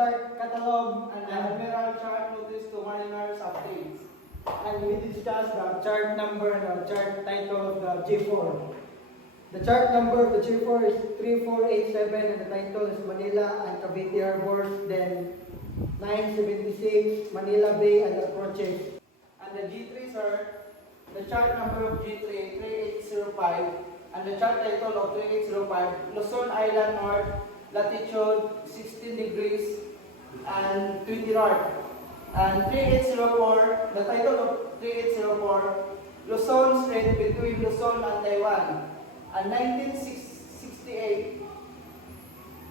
chart catalog and the admiral chart notice to mariners updates. And we discussed the chart number and the chart title of the G4. The chart number of the G4 is 3487 and the title is Manila and Cavite Harbors, then 976 Manila Bay and approaches. And the G3, sir, the chart number of G3 3805 and the chart title of 3805 Luzon Island North, latitude 16 degrees and 20 north. And 3804, the title of 3804 Luzon Strait between Luzon and Taiwan. And 1968,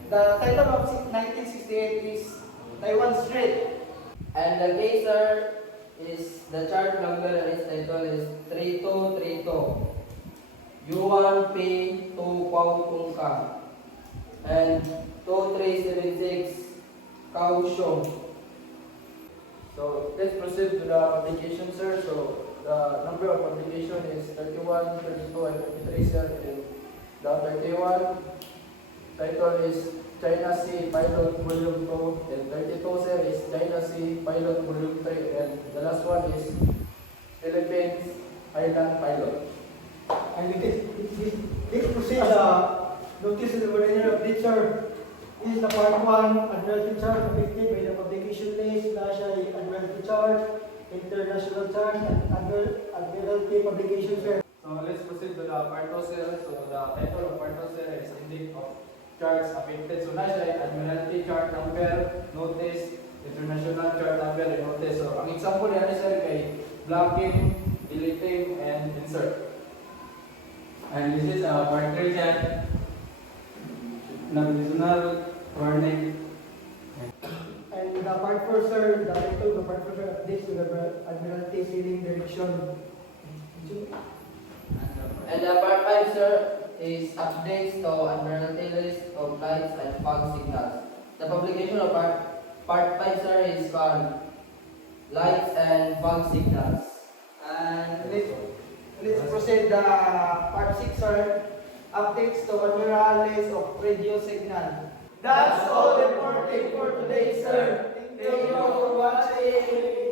the title of 1968 is Taiwan Strait. And the case, sir, is the chart number and its title is 3232. Yuan P. Tu Kwao Tungka. And 2376 Kaohsiung. So let's proceed to the application, sir. So the number of application is 31, 32, and 33, sir. And the 31 title is China Sea Pilot Volume 2, and 32, sir, is China Sea Pilot Volume 3, and the last one is Philippines Island Pilot. And let's proceed notice of the mariner update, sir. This is the part 1, Admiralty Chart affected by the publication list, National Admiralty Chart, International Chart, and Admiralty publication, sir. So let's proceed to the part 2, sir. So the title of part 2, sir, is Index of Charts affected. So nasa Admiralty Chart number, notice, International Chart number, and notice. So ang example yan, sir, kay blocking, deleting, and insert. And this is our part 3 chat. National warning. And the part 4, sir, the title of the part 4, sir, updates to the Admiralty sailing direction. And the part 5, sir, is updates to Admiralty list of lights and fog signals. The publication of part 5, sir, is called Lights and Fog Signals. And let's proceed the part 6, sir. Updates to Admiral list of radio signal. That's all reporting for today, sir. Thank you for watching.